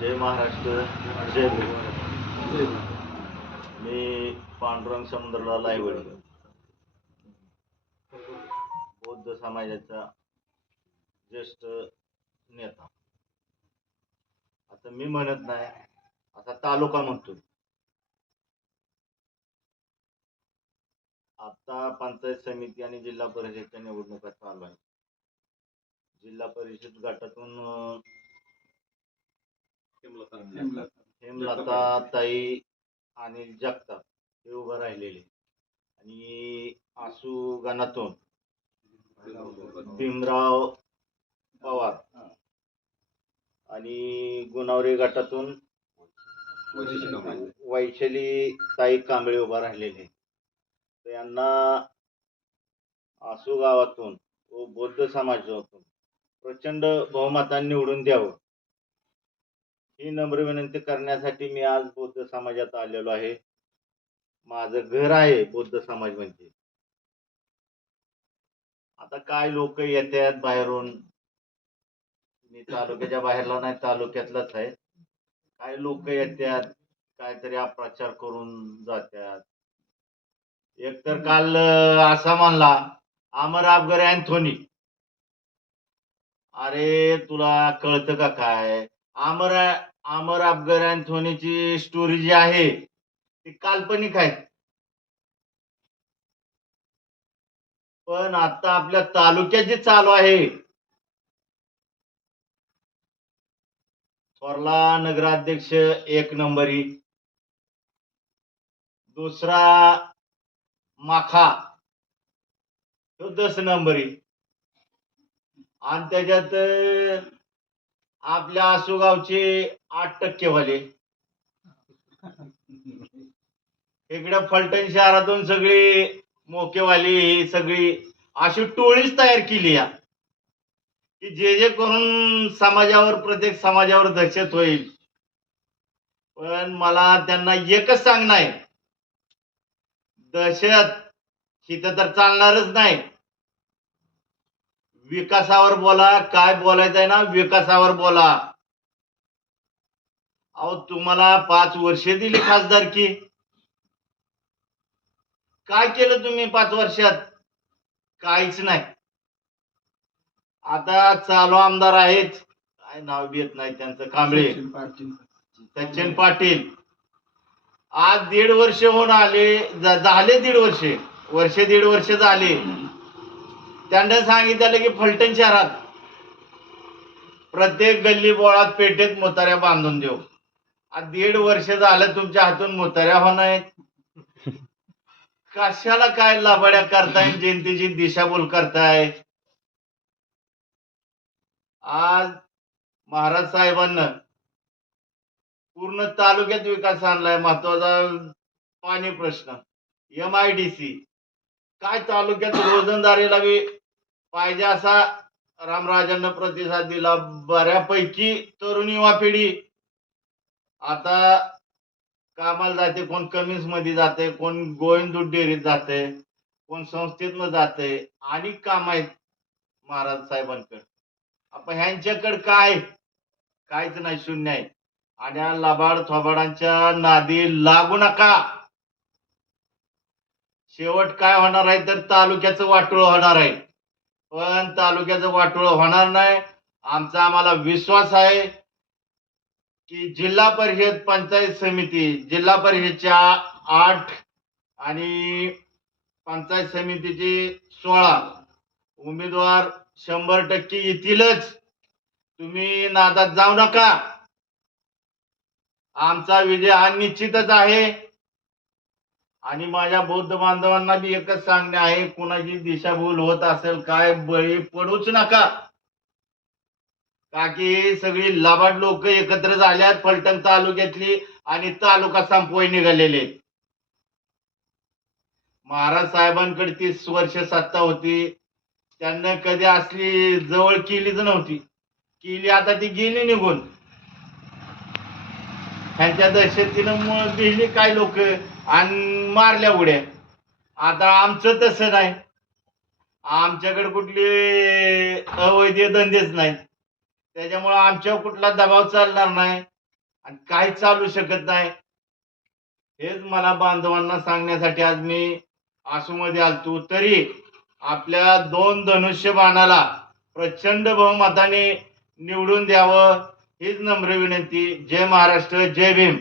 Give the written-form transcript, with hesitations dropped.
जय महाराष्ट्र, जय भीम. मी पांडुरंग समुद्रला लायवड, बौद्ध समाजाचा ज्येष्ठ नेता. आता मी म्हणत नाही, आता तालुका म्हणतो. आता पंचायत समिती आणि जिल्हा परिषदच्या निवडणुका चालू आहेत. जिल्हा परिषद गटातून हेमलता ताई आणि जगताप हे उभं राहिलेले, आणि आसू गणातून भीमराव पवार आणि गुणावरी गटातून वैशाली ताई कांबळे उभा राहिलेले. यांना आसू गावातून व बौद्ध समाजातून प्रचंड बहुमताने निवडून द्यावं, ही नम्र विनंती करण्यासाठी मी आज बौद्ध समाजात आलेलो आहे. माझं घर आहे बौद्ध समाज म्हणजे. आता काय लोक येतात बाहेरून, मी तालुक्याच्या बाहेरला नाही, तालुक्यातलाच आहे. काय लोक येतात, काहीतरी अप्रचार करून जातात. एकतर काल असा म्हणला अमर अफगर अँथोनी, अरे तुला कळतं का काय? अमर अफगर अँथोनीची स्टोरी जी आहे ती काल्पनिक आहे. पण आता आपल्या तालुक्यात जे चालू आहे, थोरला नगराध्यक्ष 1 नंबरी, दुसरा माखा तो 10 नंबरी, आणि त्याच्यात आपल्या आसुगावचे 8% वाले. इकडे फलटण शहरातून सगळी मोकेवाली सगळी अशी टोळीच तयार केली या, की जे करून समाजावर, प्रत्येक समाजावर दहशत होईल. पण मला त्यांना एकच सांगणं आहे, दहशत हिथं तर चालणारच नाही. विकासावर बोला, काय बोलायचं आहे ना, विकासावर बोला. अहो तुम्हाला 5 वर्षे दिली खासदारकी, काय केलं तुम्ही 5 वर्षात? काहीच नाही. आता चालू आमदार आहेत, काय नाव घेत नाही त्यांचं, कांबळे, सचिन पाटील. आज 1.5 वर्ष होऊन आले, झाले 1.5 वर्ष झाले. त्यांना सांगितलं की फलटण शहरात प्रत्येक गल्ली बोळात पेठेत मुताऱ्या बांधून देऊ. आज 1.5 वर्ष झालं तुमच्या हातून मुताऱ्या होणार. कशाला काय लाभाड्या करताय, जनतेची दिशाभूल करताय? आज महाराज साहेबांना पूर्ण तालुक्यात विकास आणलाय. महत्वाचा पाणी प्रश्न, MIDC, काय तालुक्यात रोजंदारीला बी पाहिजे असा रामराजांना प्रतिसाद दिला. बऱ्यापैकी तरुण युवा पिढी आता कामाला जाते, कोण कमिन्स मध्ये जाते, कोण गोविंद डेअरीत जाते, कोण संस्थेतनं जाते. आणि काम आहेत महाराज साहेबांकडे. आपण ह्यांच्याकडे काहीच नाही, शून्य आहे. आणि लबाड थोबाडांच्या नादी लागू नका. शेवट काय होणार आहे तर तालुक्याचं वाटोळ होणार आहे. पण तालुक्याचं वाटोळ होणार नाही, आमचा आम्हाला विश्वास आहे की जिल्हा परिषद, पंचायत समिती, जिल्हा परिषदच्या 8 आणि पंचायत समितीचे 16 उमेदवार 100% येतीलच. तुम्ही नादात जाऊ नका. आमचा विजय हा निश्चितच आहे. आणि माझ्या बौद्ध बांधवांना बी एकच सांगणे आहे, कुणाची दिशाभूल होत असेल काय, बळी पडूच नका. का की सगळी लबाड लोक एकत्र झाल्यात फलटण तालुक्यातली, आणि तालुका संपवाय निघालेले. महाराज साहेबांकडे 30 वर्ष सत्ता होती, त्यांना कधी असली जवळ केलीच नव्हती. केली आता ती गेली निघून. ह्यांच्या दहशतीनं गेली काय लोक आणि मारल्या उड्या. आता आमचं तसं नाही, आमच्याकडे कुठले अवैध धंदेच नाहीत, त्याच्यामुळे आमच्यावर कुठला दबाव चालणार नाही. आणि काही चालू शकत नाही. हेच मला बांधवांना सांगण्यासाठी आज मी आसूमध्ये आलतो. तरी आपल्या 2 धनुष्यबाणाला प्रचंड बहुमताने निवडून द्यावं हीच नम्र विनंती. जय महाराष्ट्र, जय भीम.